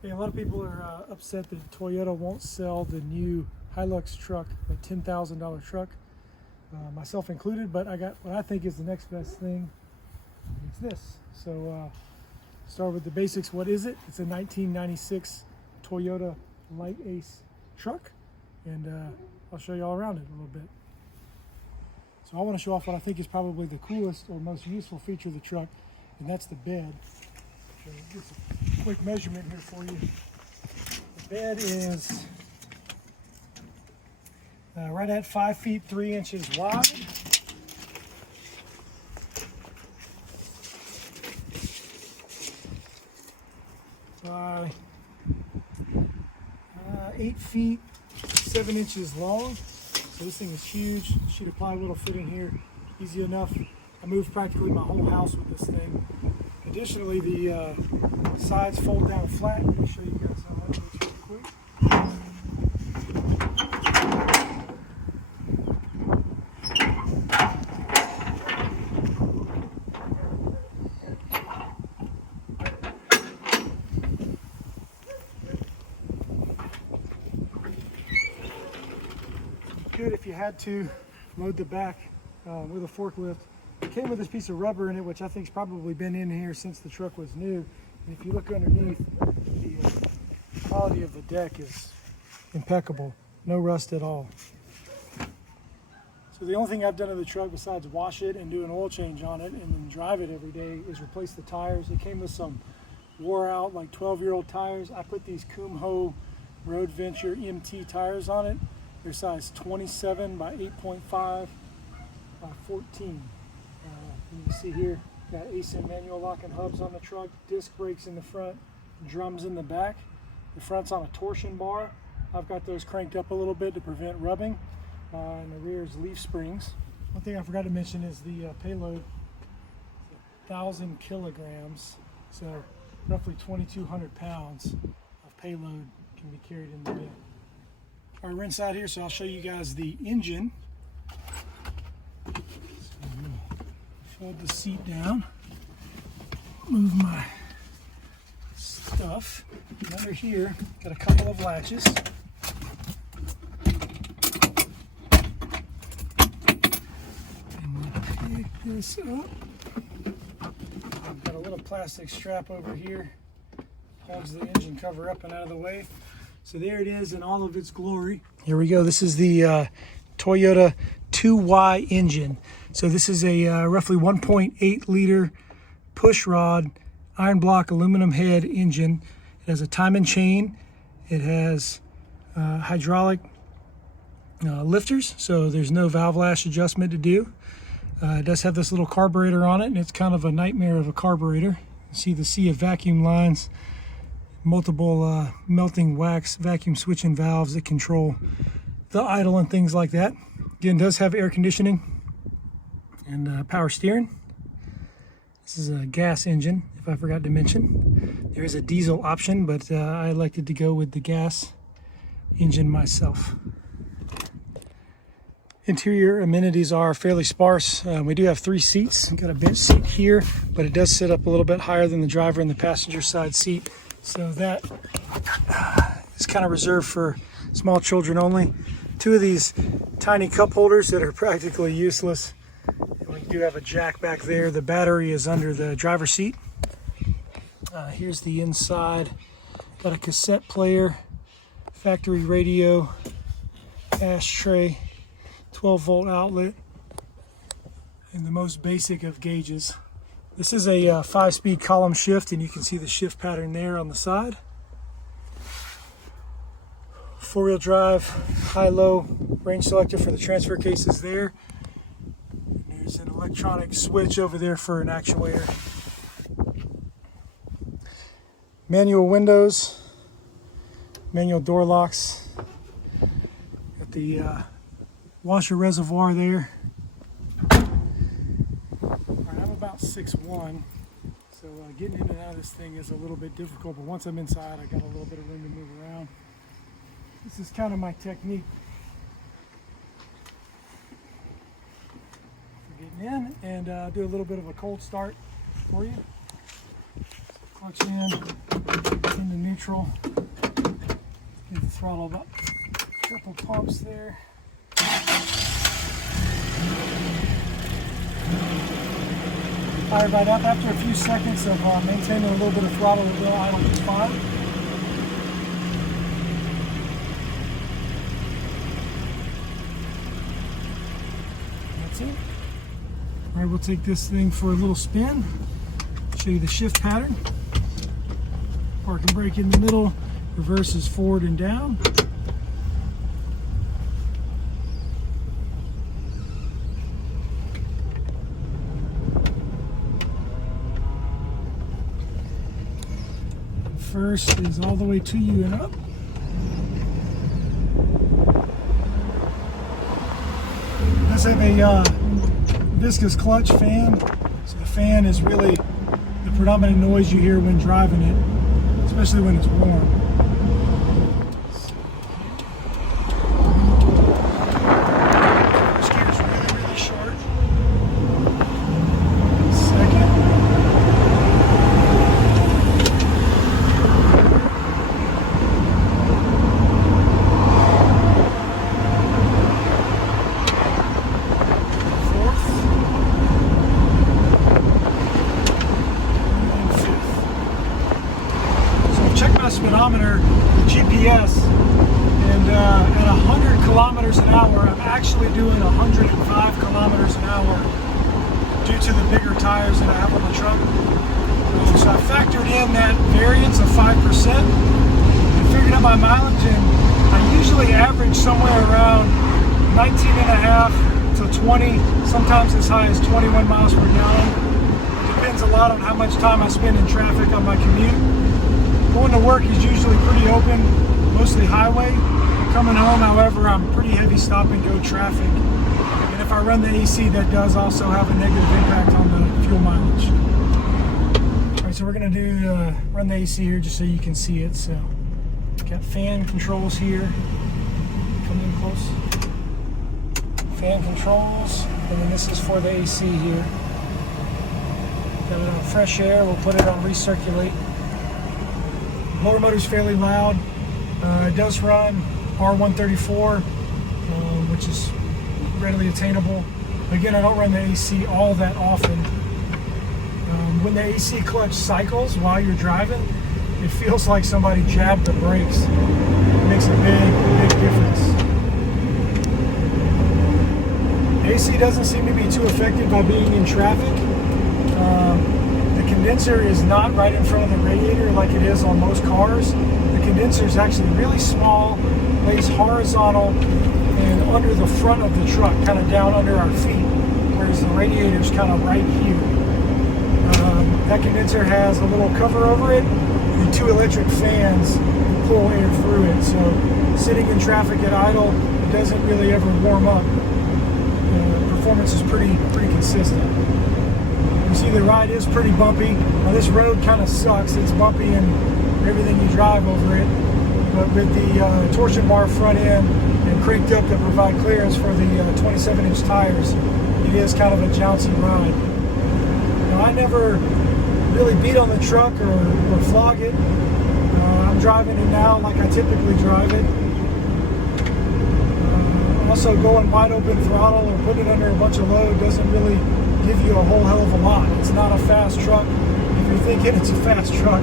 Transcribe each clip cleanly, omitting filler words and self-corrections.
Hey, a lot of people are upset that Toyota won't sell the new Hilux truck, the $10,000 truck, myself included, but I got what I think is the next best thing. It's this. So start with the basics. What is it? It's a 1996 Toyota Liteace truck, and I'll show you all around it a little bit. So I want to show off what I think is probably the coolest or most useful feature of the truck, and that's the bed. So just a quick measurement here for you. The bed is right at 5 feet 3 inches wide. By 8 feet 7 inches long. So this thing is huge. A sheet of plywood will fit in here easy enough. I moved practically my whole house with this thing. Additionally, the sides fold down flat. Let me show you guys how much it's real quick. You could, if you had to, load the back with a forklift. It came with this piece of rubber in it, which I think's probably been in here since the truck was new. And if you look underneath, the quality of the deck is impeccable. No rust at all. So the only thing I've done to the truck besides wash it and do an oil change on it and then drive it every day is replace the tires. It came with some wore out, like 12-year-old tires. I put these Kumho Road Venture MT tires on it. They're size 27 by 8.5 by 14. You can see here, got ASIN manual locking hubs on the truck, disc brakes in the front, drums in the back. The front's on a torsion bar. I've got those cranked up a little bit to prevent rubbing. And the rear is leaf springs. One thing I forgot to mention is the payload, 1,000 kilograms, so roughly 2,200 pounds of payload can be carried in the bed. All right, we're inside here, so I'll show you guys the engine. Fold the seat down, move my stuff. And under here, got a couple of latches. And we'll pick this up. I've got a little plastic strap over here, holds the engine cover up and out of the way. So there it is in all of its glory. Here we go. This is the Toyota 2Y engine. So this is a roughly 1.8 liter push rod iron block aluminum head engine. It has a time and chain. It has hydraulic lifters, so there's no valve lash adjustment to do. It does have this little carburetor on it, and it's kind of a nightmare of a carburetor. You see the sea of vacuum lines, multiple melting wax vacuum switching valves that control the idle and things like that. Again, it does have air conditioning and power steering. This is a gas engine, if I forgot to mention. There is a diesel option, but I elected to go with the gas engine myself. Interior amenities are fairly sparse. We do have 3 seats. We've got a bench seat here, but it does sit up a little bit higher than the driver and the passenger side seat. So that is kind of reserved for small children only. 2 of these tiny cup holders that are practically useless. And we do have a jack back there. The battery is under the driver's seat. Here's the inside. Got a cassette player, factory radio, ashtray, 12-volt outlet, and the most basic of gauges. This is a 5-speed column shift, and you can see the shift pattern there on the side. 4-wheel drive, high-low range selector for the transfer cases there. There's an electronic switch over there for an actuator. Manual windows, manual door locks. Got the washer reservoir there. All right, I'm about 6'1", so getting in and out of this thing is a little bit difficult, but once I'm inside, I got a little bit of room to move around. This is kind of my technique for getting in, and do a little bit of a cold start for you. Clutch in, into neutral. neutral. Give the throttle about a couple pumps there. Fire right up. After a few seconds of maintaining a little bit of throttle, it will idle just fine. That's it. All right, we'll take this thing for a little spin. Show you the shift pattern. Park and brake in the middle. Reverse is forward and down. First is all the way to you and up. It does have a viscous clutch fan, so the fan is really the predominant noise you hear when driving it, especially when it's warm. First gear is really, really short. Second. Speedometer, GPS, and at 100 kilometers an hour, I'm actually doing 105 kilometers an hour due to the bigger tires that I have on the truck. So I factored in that variance of 5% and figured out my mileage, and I usually average somewhere around 19.5 to 20, sometimes as high as 21 miles per gallon. It depends a lot on how much time I spend in traffic on my commute. Going to work is usually pretty open, mostly highway. Coming home, however, I'm pretty heavy stop and go traffic. And if I run the AC, that does also have a negative impact on the fuel mileage. All right, so we're gonna do run the AC here just so you can see it. So, got fan controls here. Come in close. Fan controls, and then this is for the AC here. Got it on fresh air. We'll put it on recirculate. Motor motor's fairly loud. It does run R134, which is readily attainable. Again, I don't run the AC all that often. When the AC clutch cycles while you're driving, it feels like somebody jabbed the brakes. It makes a big difference. The AC doesn't seem to be too affected by being in traffic. The condenser is not right in front of the radiator like it is on most cars. The condenser is actually really small, lays horizontal and under the front of the truck, kind of down under our feet, whereas the radiator is kind of right here. That condenser has a little cover over it and 2 electric fans that pull air through it. So sitting in traffic at idle, it doesn't really ever warm up. Performance is pretty consistent. You see the ride is pretty bumpy. Now this road kind of sucks. It's bumpy and everything you drive over it. But with the torsion bar front end and cranked up to provide clearance for the 27-inch tires, it is kind of a jouncy ride. Now I never really beat on the truck or flog it. I'm driving it now like I typically drive it. Also going wide open throttle or putting it under a bunch of load doesn't really give you a whole hell of a lot. It's not a fast truck. If you're thinking it's a fast truck,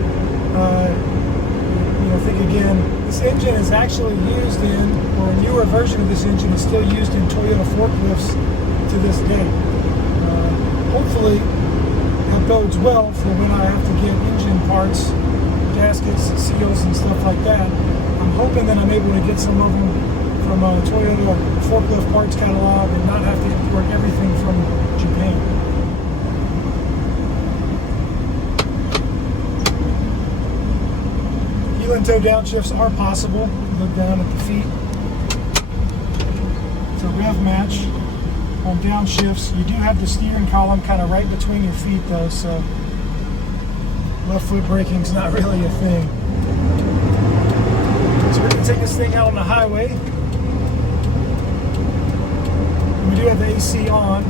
think again. This engine is actually used in, or a newer version of this engine is still used in Toyota forklifts to this day. Hopefully that bodes well for when I have to get engine parts, gaskets, seals, and stuff like that. I'm hoping that I'm able to get some of them from a Toyota forklift parts catalog and not have to import everything from Japan. Heel and toe downshifts are possible. Look down at the feet. It's a rev match. On downshifts, you do have the steering column kind of right between your feet though, so left foot braking is not really a thing. So we're going to take this thing out on the highway. We do have the AC on.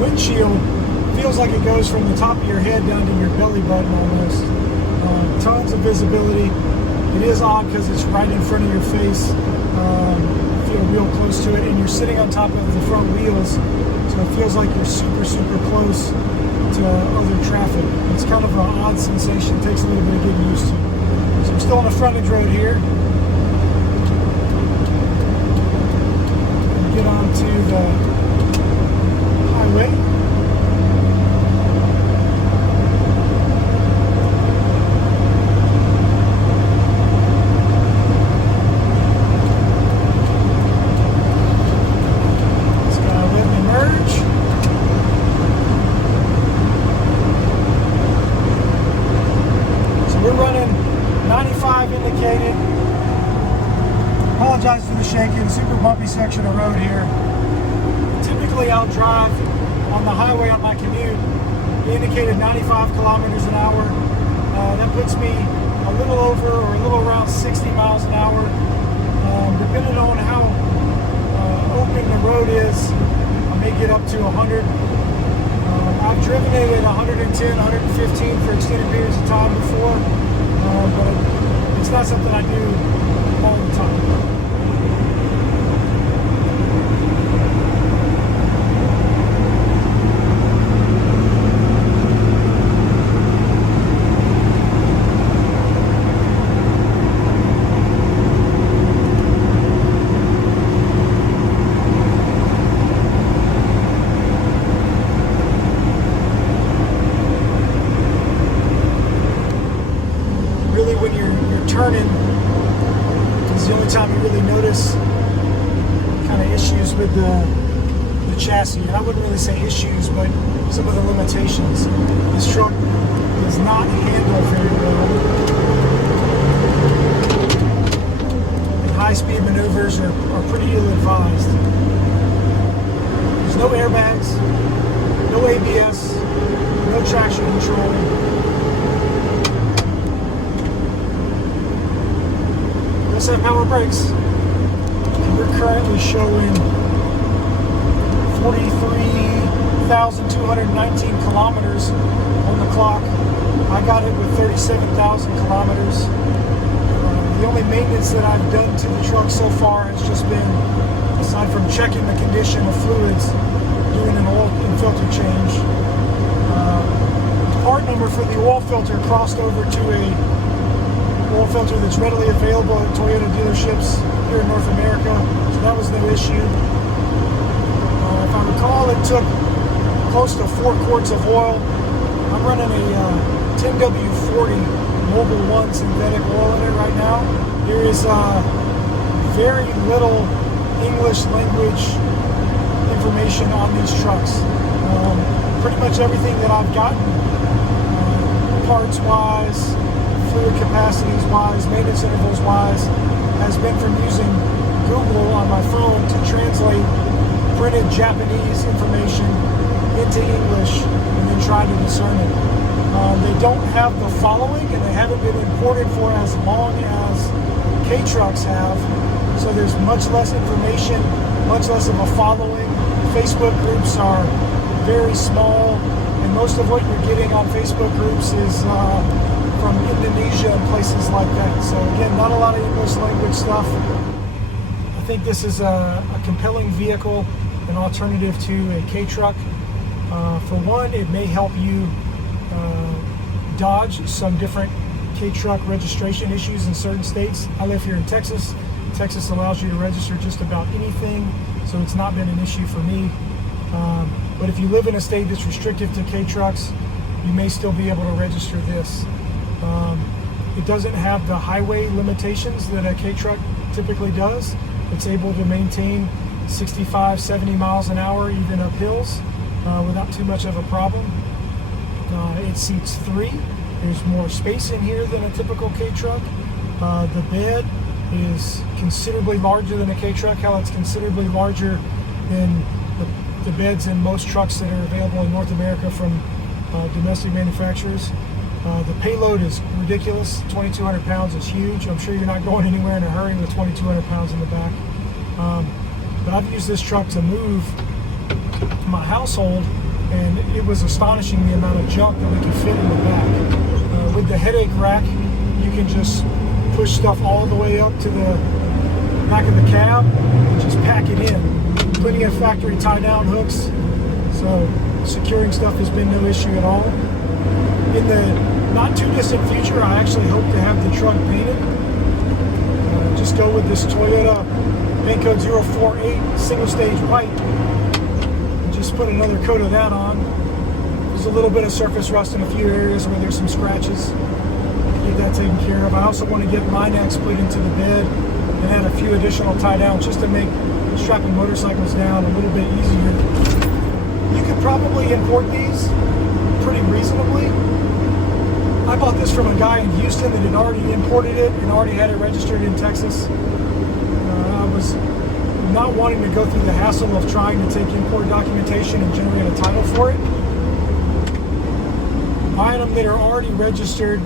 windshield feels like it goes from the top of your head down to your belly button almost. Tons of visibility. It is odd because it's right in front of your face. Feel real close to it, and you're sitting on top of the front wheels, so it feels like you're super, super close to other traffic. It's kind of an odd sensation. It takes a little bit of getting used to. So I'm still on the frontage road here. Get onto the highway. Indicated. Apologize for the shaking. Super bumpy section of road here. Typically I'll drive on the highway on my commute. He indicated 95 kilometers an hour. That puts me a little over or a little around 60 miles an hour. Depending on how open the road is, I may get up to 100. I've driven it at 110, 115 for extended periods of time before, but it's not something I do all the time. Really, when you're turning, it's the only time you really notice kind of issues with the chassis. And I wouldn't really say issues, but some of the limitations. This truck does not handle very well. And high-speed maneuvers are pretty ill-advised. There's no airbags, no ABS, no traction control. Have power brakes. We're currently showing 43,219 kilometers on the clock. I got it with 37,000 kilometers. The only maintenance that I've done to the truck so far has just been, aside from checking the condition of fluids, doing an oil and filter change. Part number for the oil filter crossed over to a oil filter that's readily available at Toyota dealerships here in North America, so that was no issue. If I recall, it took close to 4 quarts of oil. I'm running a 10W40 Mobile 1 synthetic oil in it right now. There is very little English language information on these trucks. Pretty much everything that I've gotten, parts-wise, fluid capacities-wise, maintenance intervals-wise, has been from using Google on my phone to translate printed Japanese information into English and then try to discern it. They don't have the following, and they haven't been imported for as long as K-Trucks have, so there's much less information, much less of a following. Facebook groups are very small, and most of what you're getting on Facebook groups is from Indonesia and places like that. So again, not a lot of English language stuff. I think this is a compelling vehicle, an alternative to a K-Truck. For one, it may help you dodge some different K-Truck registration issues in certain states. I live here in Texas. Texas allows you to register just about anything, so it's not been an issue for me. But if you live in a state that's restrictive to K-Trucks, you may still be able to register this. It doesn't have the highway limitations that a K-Truck typically does. It's able to maintain 65, 70 miles an hour, even up hills, without too much of a problem. It seats 3. There's more space in here than a typical K-Truck. The bed is considerably larger than a K-Truck. Hell, it's considerably larger than the beds in most trucks that are available in North America from domestic manufacturers. The payload is ridiculous. 2,200 pounds is huge. I'm sure you're not going anywhere in a hurry with 2,200 pounds in the back. But I've used this truck to move my household and it was astonishing the amount of junk that we could fit in the back. With the headache rack, you can just push stuff all the way up to the back of the cab and just pack it in. Plenty of factory tie-down hooks, so securing stuff has been no issue at all. In the not too distant future, I actually hope to have the truck painted. Just go with this Toyota paint code 048 single stage white and just put another coat of that on. There's a little bit of surface rust in a few areas where there's some scratches. Get that taken care of. I also want to get my neck split into the bed and add a few additional tie downs just to make strapping motorcycles down a little bit easier. You could probably import these pretty reasonably. I bought this from a guy in Houston that had already imported it and already had it registered in Texas. I was not wanting to go through the hassle of trying to take import documentation and generate a title for it. Buying them that are already registered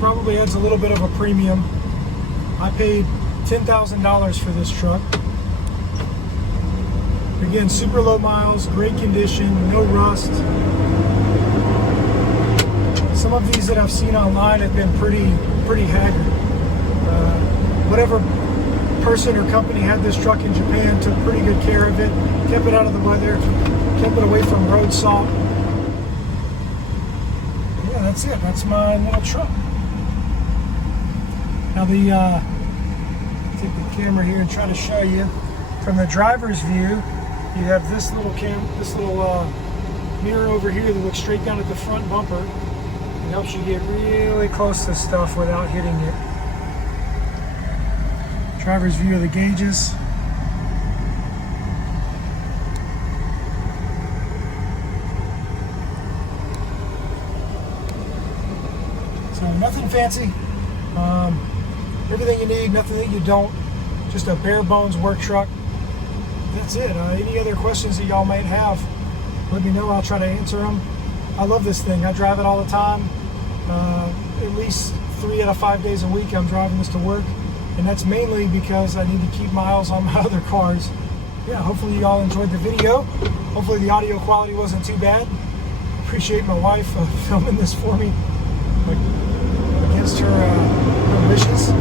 probably adds a little bit of a premium. I paid $10,000 for this truck. Again, super low miles, great condition, no rust. Some of these that I've seen online have been pretty haggard. Whatever person or company had this truck in Japan took pretty good care of it, kept it out of the weather, kept it away from road salt. Yeah, that's it. That's my little truck. Now take the camera here and try to show you from the driver's view. You have this little mirror over here that looks straight down at the front bumper. It helps you get really close to stuff without hitting it. Driver's view of the gauges. So nothing fancy. Everything you need, nothing that you don't. Just a bare bones work truck. That's it. Any other questions that y'all might have, let me know. I'll try to answer them. I love this thing. I drive it all the time. At least 3 out of 5 days a week I'm driving this to work. And that's mainly because I need to keep miles on my other cars. Yeah, hopefully you all enjoyed the video. Hopefully the audio quality wasn't too bad. Appreciate my wife filming this for me, like, against her wishes.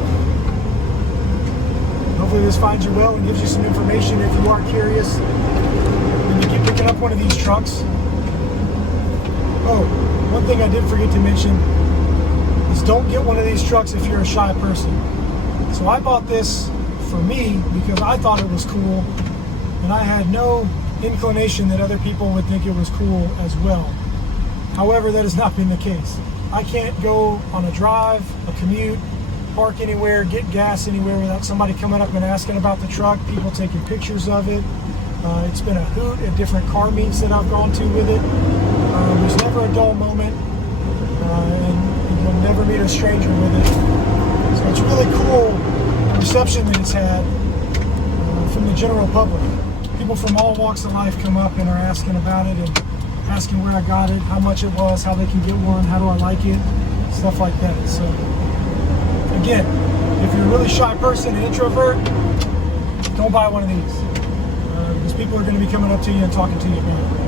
Hopefully this finds you well and gives you some information if you are curious and you keep picking up one of these trucks. Oh, one thing I did forget to mention is don't get one of these trucks if you're a shy person. So I bought this for me because I thought it was cool, and I had no inclination that other people would think it was cool as well. However, that has not been the case. I can't go on a drive, a commute, park anywhere, get gas anywhere without somebody coming up and asking about the truck, people taking pictures of it. It's been a hoot at different car meets that I've gone to with it. There's never a dull moment, and you'll never meet a stranger with it. So it's really cool, the reception that it's had from the general public. People from all walks of life come up and are asking about it and asking where I got it, how much it was, how they can get one, how do I like it, stuff like that. So again, if you're a really shy person, an introvert, don't buy one of these. Because people are going to be coming up to you and talking to you about it.